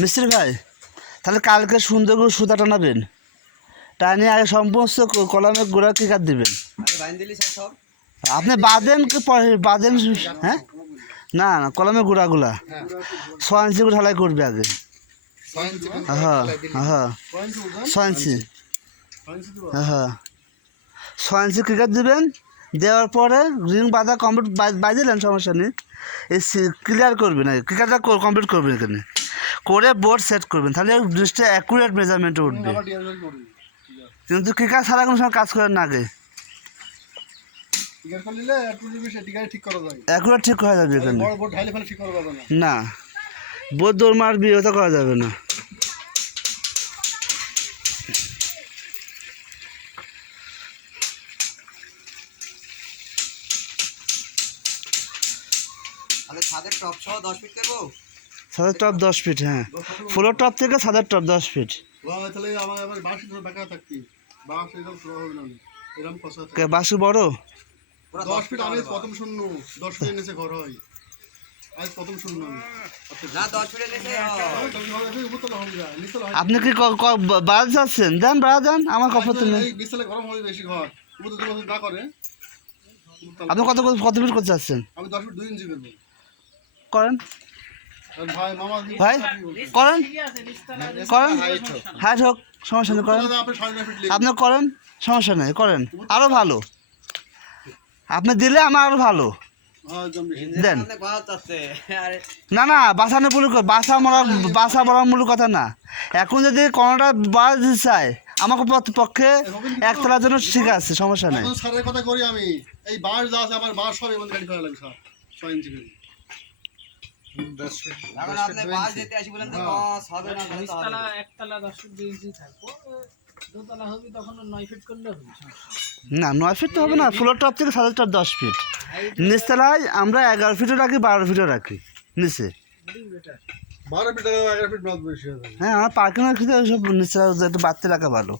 মিস্ত্রি ভাই, তাহলে কালকে সুন্দর করে সুতা টানাবেন। টানিয়ে আগে সমস্ত ক- কলমের গোড়া কি কাট দিবেন? আপনি বাঁধেন কি বাঁধেন হ্যাঁ? না না কলমের গোড়াগুলা। ছয় ইঞ্চি করে ঢালাই করবে আগে। হ্যাঁ হ্যাঁ ছয় ইঞ্চি। হ্যাঁ ছয় ইঞ্চি ক্রিকেট দিবেন? দেওয়ার পরে রিং বাঁধা কমপ্লিট বাঁধিলেন সমস্যা নেই। এই ক্লিয়ার করবেন ক্রিকেটটা কমপ্লিট করবেন এখানে? করে বোর্ড সেট করবেন তাহলে জিনিসটা অ্যাকুরেট মেজারমেন্টে উঠবে। কিন্তু ক্রিকেট ছাড়া কোনো সময় কাজ করেন না আগে। টিকায় ঠিক করা অ্যাকুরেট ঠিক যাবে এখানে। না। না। বোধ দৌড় মার বিয়ে তো করা যাবে না। তাহলে ছাদের টপ সহ দশ ফিট করব সাদের টপ দশ ফিট হ্যাঁ। ফ্লোর টপ থেকে সাদের টপ দশ ফিট। বাসু বড়? দশ ফিট আমি প্রথম শূন্য দশ নিচে ঘর হয়। আপনি কি ক- ক- যাচ্ছেন? দেন বাড়া দেন আমার কপর তো নেই এই নিচতলা গরম হবে বেশি ঘর। উপর তো বছর না করে। আপনি কত কত ফিট করতে চাচ্ছেন আমি দশ ফিট দুই ইঞ্চি করব করেন। ভাই করেন। করেন। হাইট হোক সমস্যা নেই করেন। আপনি সাড়ে নয় ফিট আপনি করেন সমস্যা নেই করেন। আরও ভালো। আপনি দিলে আমার আরও ভালো। দেন। না না বাসানো পুলি বাসা মরা বাসা মরা মূল কথা না। এখন যদি কোনোটা বাড়া দিতে চায় আমাকে পক্ষে একতলার জন্য ঠিক আছে সমস্যা নেই। স্যারের কথা করি আমি। এই বাঁশ যা আছে আমার বাঁশ সব এমন গাড়ি করে এখন আপনি নিচতলা না। একতলা দশ ফিট দুই থাকব। দোতলা হবে তখন নয় ফিট করলে হবে না নয় ফিট তো হবে না ফ্লোর টপ থেকে সাড়ে টপ দশ ফিট। নিচতলায় আমরা এগারো ফিটও রাখি বারো ফিটও রাখি নিচে। বারো ফিট এগারো ফিট বেশি হ্যাঁ আমার পার্কিংয়ের ক্ষেত্রে ওইসব নিচতলা একটু বাড়তে রাখা ভালো।